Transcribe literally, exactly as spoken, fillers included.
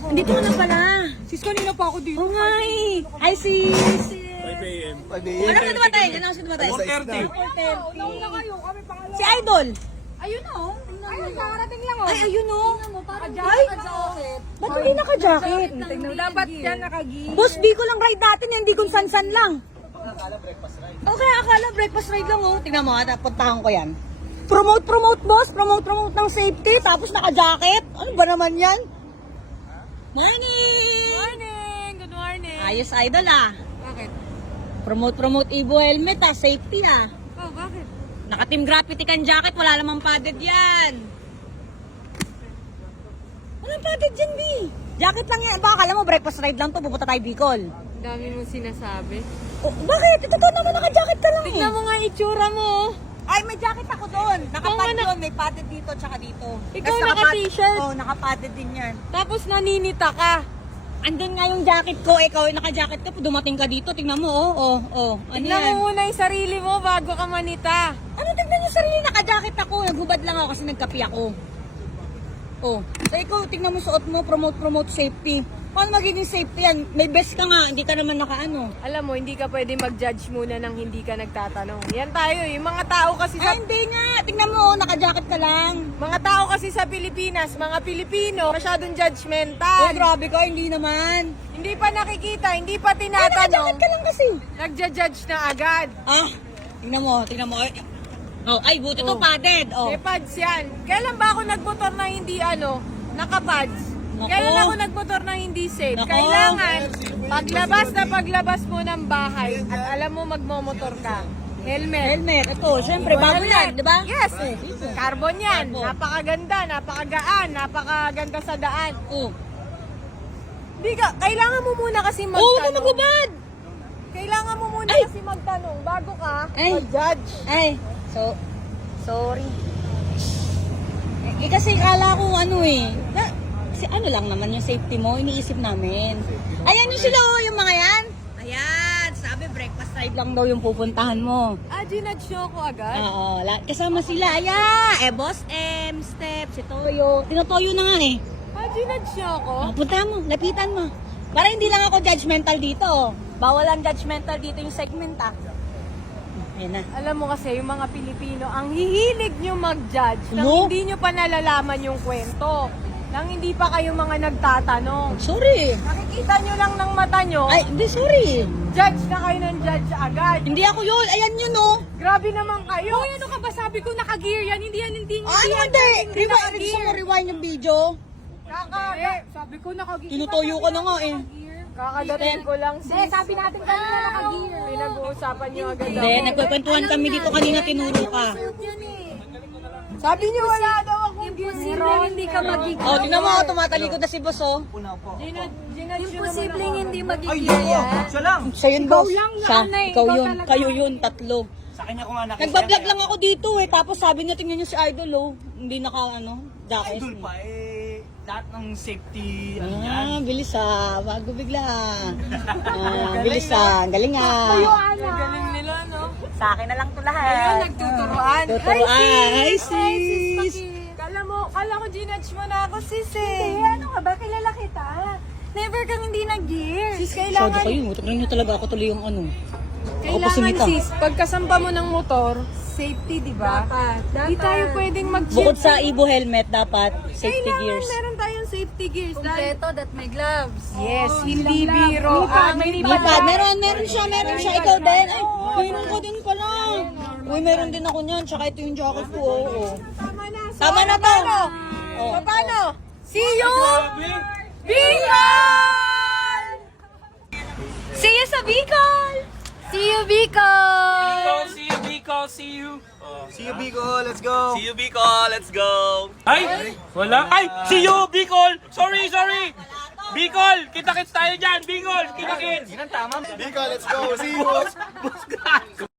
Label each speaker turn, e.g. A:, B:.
A: ako.
B: Dito ka na pala.
A: Sis, kanina pa ako dito.
B: Oo nga eh. Hi sis.
C: five a m
B: Wala ka dumatay. Ano ka dumatay?
C: four thirty.
A: Nauna kayo, kami pangalawa.
B: Si Idol.
A: Ayun na oh. Ayun, kakarating lang oh.
B: Ay, ayun o.
A: Ay, naka-jacket.
B: Ba't hindi naka-jacket?
A: Dapat yan nakagi.
B: Boss, di ko lang ride natin. Hindi kung san-san lang. Okay, akala breakfast ride lang oh. Tingnan mo, ha, puntahan ko yan. Promote, promote, boss. Promote, promote ng safety. Tapos naka-jacket. Ano ba naman yan? Morning!
A: Morning! Good morning!
B: Ayos, Idol ah.
A: Bakit?
B: Promote, promote Evo helmet ah. Safety ah.
A: Oh, bakit?
B: Naka-team graffiti kang jacket. Wala namang padded yan. Walang padded dyan, B. Jacket lang yan. Baka alam mo, breakfast ride lang to. Pupunta tayo Bicol.
A: Dami mo sinasabi.
B: Oh, bakit? Ito to naman naka-jacket ka lang
A: Tignan
B: eh.
A: mo nga itsura mo.
B: Ay, may jacket ako doon. Naka-pad
A: nga na-
B: yun. May padded dito tsaka dito.
A: Ikaw
B: Tas nakapad-
A: naka-t-shirt.
B: Oo, oh, naka-padded din yan.
A: Tapos naninita ka.
B: Andun nga yung jacket ko. Ikaw yung naka-jacket ka. Dumating ka dito. Tingnan mo, oh, oh, oh. Ano
A: Tignan
B: yan?
A: mo muna yung sarili mo bago ka manita.
B: Ano tignan yung sarili? Naka-jacket ako. Naghubad lang ako kasi nagkapi ako. Oh. So ikaw, tignan mo suot mo. Promote, promote safety. Paano magiging safety yan? May vest ka nga. Hindi ka naman naka-ano.
A: Alam mo, hindi ka pwede mag-judge muna nang hindi ka nagtatanong. Yan tayo, yung mga tao kasi sa...
B: Ay, hindi nga. Tingnan mo, oh, naka-jacket ka lang.
A: Mga tao kasi sa Pilipinas, mga Pilipino, masyadong
B: Oh,
A: judgmental.
B: grabe ka. Hindi naman.
A: Hindi pa nakikita, hindi pa
B: Ay,
A: tinatanong.
B: naka-jacket ka lang kasi.
A: Nagja-judge na agad.
B: Ah, tingnan mo, tingnan mo. Ay, oh, ay, buti to
A: Oh.
B: padded. Oh.
A: May pads yan. Kailan ba ako nagmotor na hindi ano, naka-pads?
B: Naku.
A: Kailan ako nagmotor na hindi safe?
B: Naku.
A: Kailangan, paglabas na paglabas mo ng bahay at alam mo magmomotor ka, helmet.
B: Helmet, ito, syempre, bago yan, di ba?
A: Yes, carbon yan.
B: Carbon.
A: Napakaganda, napakagaan, napakaganda sa daan.
B: Oh.
A: Di ka, kailangan mo muna kasi
B: Oh, huwag ka
A: magtanong.
B: magubad.
A: Kailangan mo muna
B: Ay.
A: kasi magtanong bago ka
B: Ay.
A: mag-judge.
B: Ay, so, sorry. Eh, kasi kala ko ano eh. Na, kasi ano lang naman yung safety mo, iniisip namin. Ayan yung sila oh, yung mga yan. Ayan, sabi breakfast ride lang daw yung pupuntahan mo.
A: Ah, ginudge nyo ako agad?
B: Oo, la- kasama sila. Ayan, eh, Boss M, Step, si Toyo. Tinotoyo na nga eh.
A: Ah, ginudge nyo ako?
B: Oh, punta mo, lapitan mo. Para hindi lang ako judgmental dito. Oh. Bawal ang judgmental dito yung segment ah. Ayan na.
A: Alam mo kasi, yung mga Pilipino, ang hihilig nyo mag-judge nang
B: Ano?
A: hindi nyo pa nalalaman yung kwento. Nang hindi pa kayo mga nagtatanong.
B: Sorry.
A: Nakikita nyo lang ng mata nyo,
B: Ay, hindi, sorry.
A: judge na kayo ng judge agad.
B: Hindi ako yun. Ayan yun, oh.
A: Grabe naman kayo. Uy, ano ka ba? Sabi ko naka-gear yan. Hindi yan, hindi,
B: Ah, ano hindi? Rewind, gusto mo rewind yung video?
A: Kaka, sabi ko naka-gear.
B: Tinutoyo ko na nga eh.
A: Kakadating ko lang sis.
D: Eh, sabi natin kanina naka-gear.
A: Pinag-uusapan nyo agad
B: Hindi,
A: ako.
B: nagkukwentuhan kami dito kanina, tinuro ka.
A: Sabi nyo wala daw akong
D: Imposible hindi ka magiging.
B: Oh, tingnan mo, oh, tumatalikod na si boss, oh.
D: Imposible hindi magiging yan.
C: Siya lang.
B: Siya yun, boss.
D: lang,
B: Siya,
D: Anay,
B: ikaw
D: ikaw
B: yun.
D: talaga.
B: Kayo yun, tatlo.
C: Sa kanya ko nga nakita.
B: Nagbablog lang ako dito eh. Tapos sabi niya, tingnan niyo si Idol, oh. Hindi naka, ano, jacket.
C: Idol pa eh. Lahat ng safety, ano yan.
B: Ah, bilis ah. Bago bigla. Ah, bilis ah. Galing ah.
A: Galing nila, no?
B: Sa akin na lang to
A: Ayun,
B: lahat.
A: nagtuturoan.
B: Tuturuan. Hi,
A: Hi,
B: sis.
A: Kala mo, kala ko ginudge mo na ako, sis eh.
D: Eh, ano ka ba? Kilala kita. Never kang hindi nag-gear.
A: Sis,
B: Masyado
A: kailangan,
B: kayo. Tignan niyo talaga ako tuloy yung ano. Ako pa
A: kailangan
B: sumita.
A: sis, pagkasampa mo ng motor, safety, di ba?
D: Dapat,
A: Di
D: dapat.
A: tayo pwedeng mag-chill.
B: Bukod sa Evo helmet, dapat safety
A: Kailangan
B: gears.
A: meron tayong safety gears. Dahil,
D: Kompleto that may gloves.
A: yes, hindi biro. Ah, may
B: Lipad, meron, meron siya, meron siya. Ikaw din. Ay, mayroon ko din pala. Uy, meron din ako niyan. Tsaka ito yung jacket ko. Oo. oo.
A: Tama na. So,
B: Tama na to.
A: paano?
B: Oh.
A: So, paano? See you! Bicol!
D: See you sa Bicol! See you, Bicol!
E: See you, Bicol. See you.
C: See you, Bicol. Let's go.
E: See you, Bicol. Let's go. Ay! Wala. Ay! See you, Bicol. Sorry, sorry. Bicol! Kita-kits tayo dyan. Bicol! Kita-kits!
C: Bicol, let's go. See you.